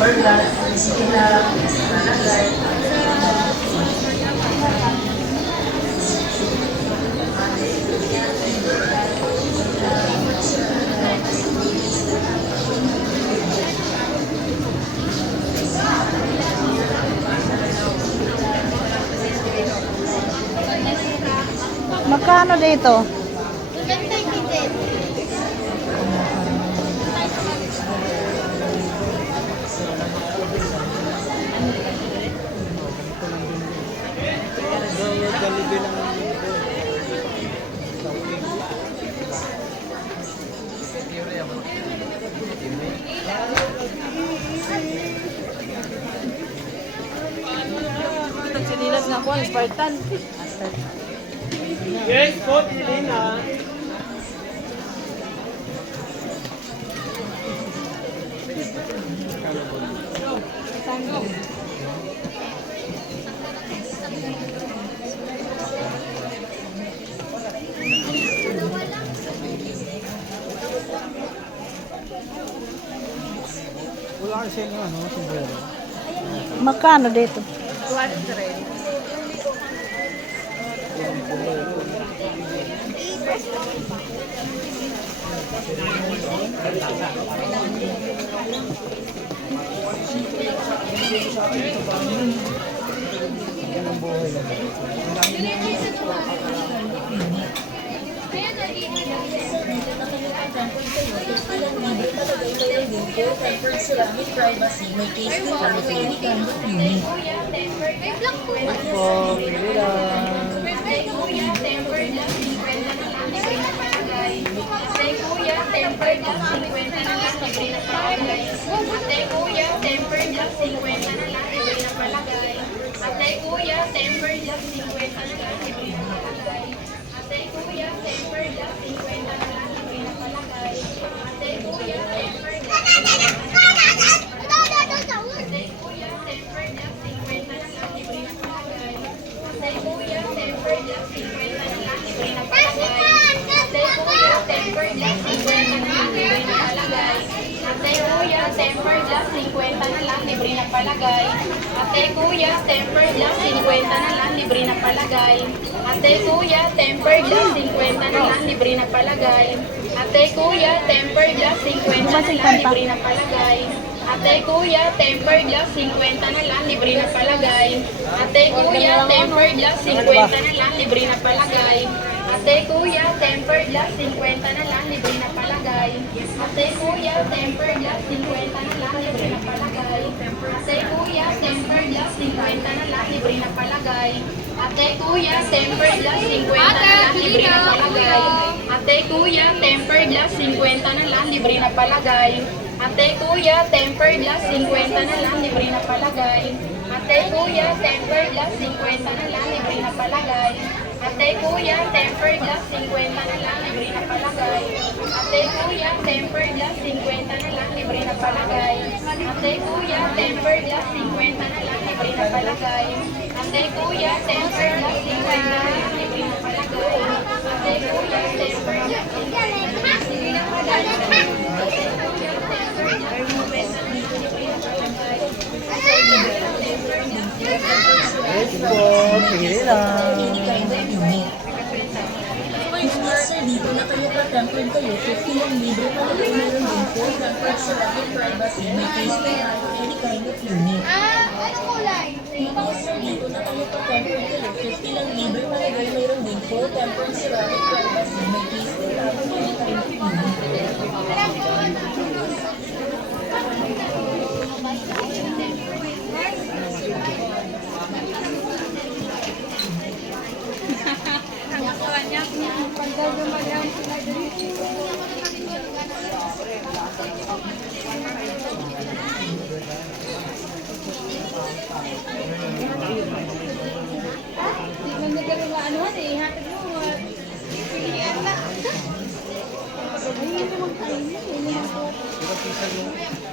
glass, sila, malagay. Magkano dito? Na ako, Spartan. Yes po, pili na. Wala kasi ano, sombrero. Magkano dito? 200. Privacy, may case din kami sa ini kind of unique. Po, pili lang. Ate kuya, temper just 50 na lang, libre na palagay. Ate kuya, temper just 50 na lang, libre na palagay. Ate kuya, temper just 50 na lang, libre na palagay. Ate kuya, temper just 50 na lang, Ate kuya, temper just 50 na lang, libre na palagay. Ate kuya, temper just 50 na lang, libre na palagay. Ate kuya, temper just 50 na lang, libre na palagay. Ate kuya, temper just 50 na lang, libre na palagay. Ate kuya, temper just 50 na lang, libre na palagay. Ate kuya, temper just 50 na lang, libre na palagay. Ate kuya, temper just 50 na lang, libre na palagay. Ate kuya, temper just 50 na lang, libre na palagay. Ate kuya, temper just 50 na lang, libre na palagay. Ate kuya, temper just 50 na lang, libre na palagay. Ate kuya, temper just 50 na lang, libre na palagay. Ate kuya, temper just 50 na lang, libre na palagay. Ate kuya, temper just 50 na lang, libre na palagay. Ate kuya, temper just 50 na lang, libre na palagay. Ate kuya, temper just 50 na lang, libre na palagay. Ate kuya, temper just 50 na lang, libre na palagay. Ate kuya, temper just 50 na lang, libre na palagay. Ate kuya, temper just 50 na lang, libre na palagay. Ate kuya, temper just 50 na lang, libre na palagay. Ate kuya, temper just 50 na lang, libre na palagay. Ate kuya, temper just 50 na lang, libre na palagay. Po, pili lang. Any kind of unique. Sir, dito na kayo ka tempered kayo, 50 lang libre pa na kayo meron din po. Tempered ceramic privacy, may case din any kind of unique. Ah, anong kulay? Sir, dito na kayo ka tempered kayo, 50 lang libre pa na kayo meron din po. Tempered ceramic privacy, may case din any kind of unique. anuhan eh, hatag mo. Ah. Sige, ala. Ay, eh. hindi naman kayo. Hindi naman.